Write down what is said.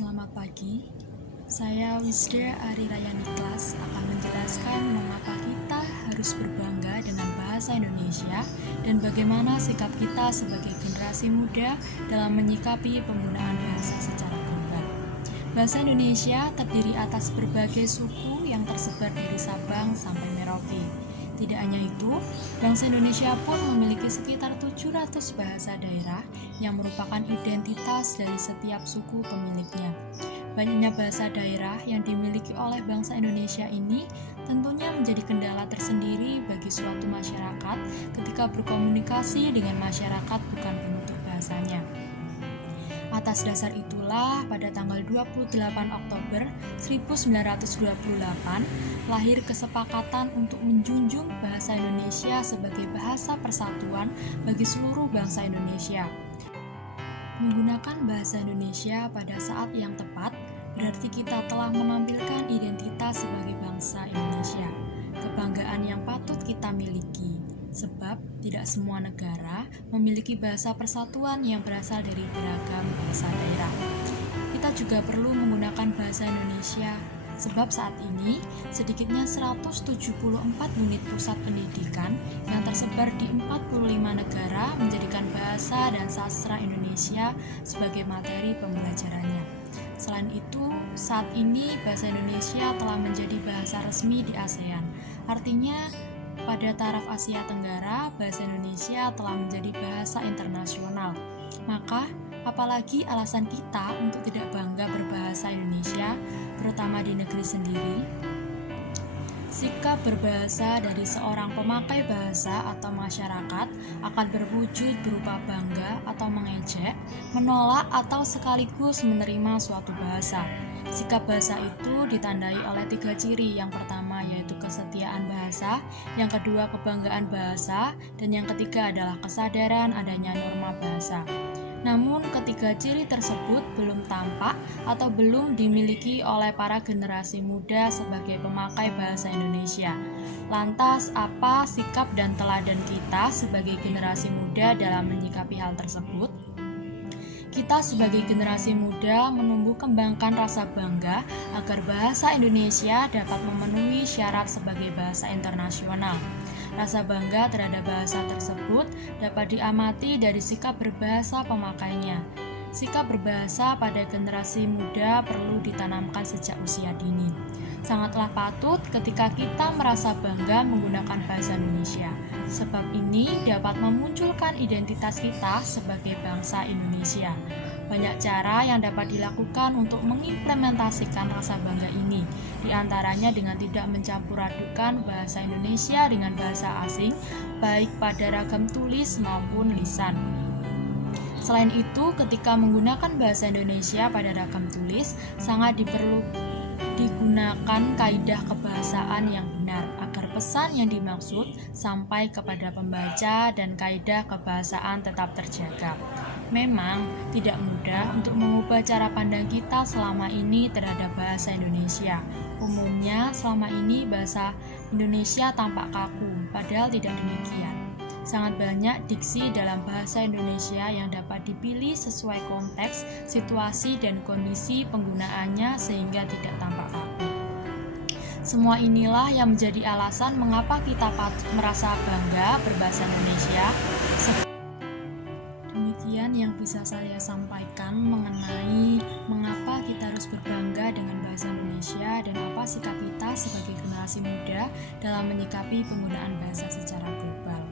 Selamat pagi, saya Wisda Ari Raya Niklas akan menjelaskan mengapa kita harus berbangga dengan bahasa Indonesia dan bagaimana sikap kita sebagai generasi muda dalam menyikapi penggunaan bahasa secara global. Bahasa Indonesia terdiri atas berbagai suku yang tersebar dari Sabang sampai Merauke. Tidak hanya itu, bangsa Indonesia pun memiliki sekitar 700 bahasa daerah yang merupakan identitas dari setiap suku pemiliknya. Banyaknya bahasa daerah yang dimiliki oleh bangsa Indonesia ini tentunya menjadi kendala tersendiri bagi suatu masyarakat ketika berkomunikasi dengan masyarakat bukan penutur bahasanya. Atas dasar itulah, pada tanggal 28 Oktober 1928, lahir kesepakatan untuk menjunjung bahasa Indonesia sebagai bahasa persatuan bagi seluruh bangsa Indonesia. Menggunakan bahasa Indonesia pada saat yang tepat berarti kita telah menampilkan identitas sebagai bangsa Indonesia, kebanggaan yang patut kita miliki. Sebab tidak semua negara memiliki bahasa persatuan yang berasal dari beragam bahasa daerah. Kita juga perlu menggunakan bahasa Indonesia, sebab saat ini sedikitnya 174 unit pusat pendidikan yang tersebar di 45 negara menjadikan bahasa dan sastra Indonesia sebagai materi pembelajarannya. Selain itu, saat ini bahasa Indonesia telah menjadi bahasa resmi di ASEAN. Artinya, pada taraf Asia Tenggara, bahasa Indonesia telah menjadi bahasa internasional. Maka, apalagi alasan kita untuk tidak bangga berbahasa Indonesia, terutama di negeri sendiri? Sikap berbahasa dari seorang pemakai bahasa atau masyarakat akan berwujud berupa bangga atau mengejek, menolak atau sekaligus menerima suatu bahasa. Sikap bahasa itu ditandai oleh 3 ciri. Yang pertama yaitu kesetiaan bahasa, yang kedua kebanggaan bahasa, dan yang ketiga adalah kesadaran adanya norma bahasa. Namun ketiga ciri tersebut belum tampak atau belum dimiliki oleh para generasi muda sebagai pemakai bahasa Indonesia. Lantas, apa sikap dan teladan kita sebagai generasi muda dalam menyikapi hal tersebut? Kita sebagai generasi muda menumbuh kembangkan rasa bangga agar bahasa Indonesia dapat memenuhi syarat sebagai bahasa internasional. Rasa bangga terhadap bahasa tersebut dapat diamati dari sikap berbahasa pemakainya. Sikap berbahasa pada generasi muda perlu ditanamkan sejak usia dini. Sangatlah patut ketika kita merasa bangga menggunakan bahasa Indonesia, sebab ini dapat memunculkan identitas kita sebagai bangsa Indonesia. Banyak cara yang dapat dilakukan untuk mengimplementasikan rasa bangga ini, di antaranya dengan tidak mencampur adukan bahasa Indonesia dengan bahasa asing, baik pada ragam tulis maupun lisan. Selain itu, ketika menggunakan bahasa Indonesia pada ragam tulis, sangat digunakan kaidah kebahasaan yang benar agar pesan yang dimaksud sampai kepada pembaca dan kaidah kebahasaan tetap terjaga. Memang tidak mudah untuk mengubah cara pandang kita selama ini terhadap bahasa Indonesia. Umumnya selama ini bahasa Indonesia tampak kaku, padahal tidak demikian. Sangat banyak diksi dalam bahasa Indonesia yang dapat dipilih sesuai konteks, situasi, dan kondisi penggunaannya sehingga tidak tampak kaku. Semua inilah yang menjadi alasan mengapa kita patut merasa bangga berbahasa Indonesia. Demikian yang bisa saya sampaikan mengenai mengapa kita harus berbangga dengan bahasa Indonesia dan apa sikap kita sebagai generasi muda dalam menyikapi penggunaan bahasa secara global.